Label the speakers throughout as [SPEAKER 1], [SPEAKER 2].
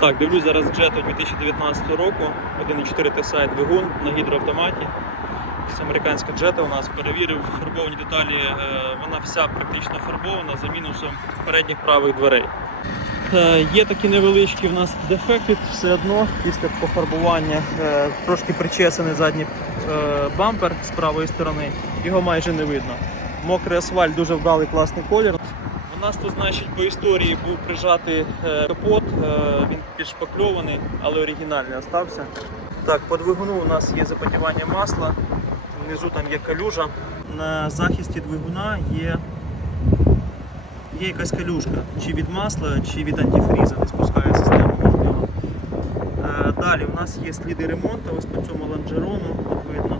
[SPEAKER 1] Так, дивлюсь зараз Jetta 2019 року, 1.4 TSI двигун на гідроавтоматі. Це американська Jetta у нас перевірив фарбовані деталі. е, Вона вся практично фарбована за мінусом передніх правих дверей. Е, Є такі невеличкі в нас дефекти все одно після пофарбування. е, Трошки причесаний задній бампер з правої сторони, його майже не видно. Мокрий асфальт, дуже вдалий класний колір. У нас тут, значить, по історії був прижатий е, капот, е, він підшпакльований, але оригінальний остався. Так, по двигуну у нас є запотівання масла, внизу там є калюжа. На захисті двигуна є, є якась калюжка, чи від масла, чи від антифріза, не спускає систему можливо. Е, Далі у нас є сліди ремонту, ось по цьому лонжерону видно.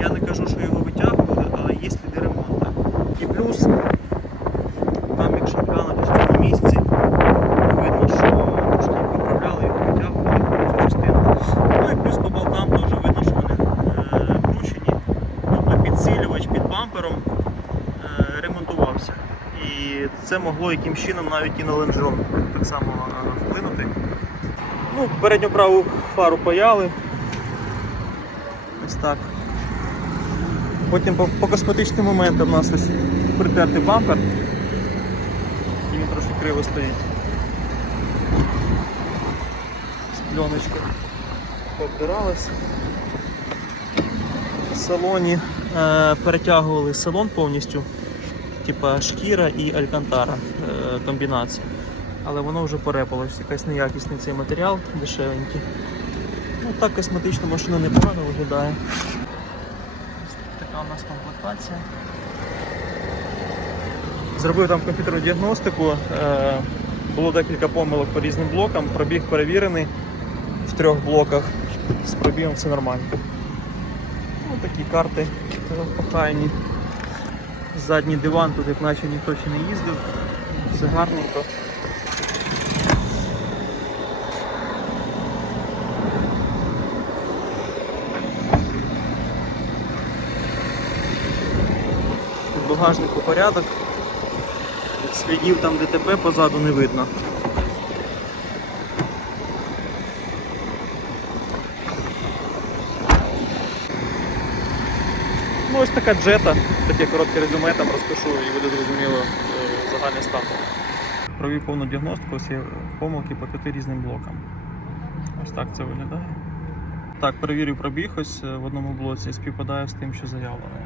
[SPEAKER 1] Я не кажу, що його витягували, але є сліди ремонту. І плюс якщо глянути в цьому місці, видно, що трошки поправляли його, витягували цю частину. Ну і плюс по болтам теж видно, що вони е, кручені. Тобто підсилювач під бампером е, ремонтувався. І це могло яким чином навіть і на лонжерон так само е, вплинути. Ну, передню праву фару паяли. Ось так. Потім по, по косметичним моментам у нас ось притертий бампер. Криво стоїть. З пленочкою пообдиралась. В салоні е, перетягували салон повністю, типа шкіра і алькантара е, комбінація. Але воно вже порепалось, якась неякісний цей матеріал, дешевенький. Ну так косметично машина непогано виглядає. Ось така у нас комплектація. Зробив там комп'ютерну діагностику. е, Було декілька помилок по різним блокам. Пробіг перевірений в трьох блоках. З пробігом все нормально. Ну, такі карти похайні. Задній диван тут як наче ніхто ще не їздив. Все гарненько. В багажнику порядок. Слідів там ДТП позаду не видно. Ну ось така джета, таке коротке резюме там розпишу і буде зрозуміло е, загальний стан. Провів повну діагностику, є помилки по п'яти різним блокам. Ось так це виглядає. Так, перевірив пробіг ось е, в одному блоці, співпадає з тим, що заявлено.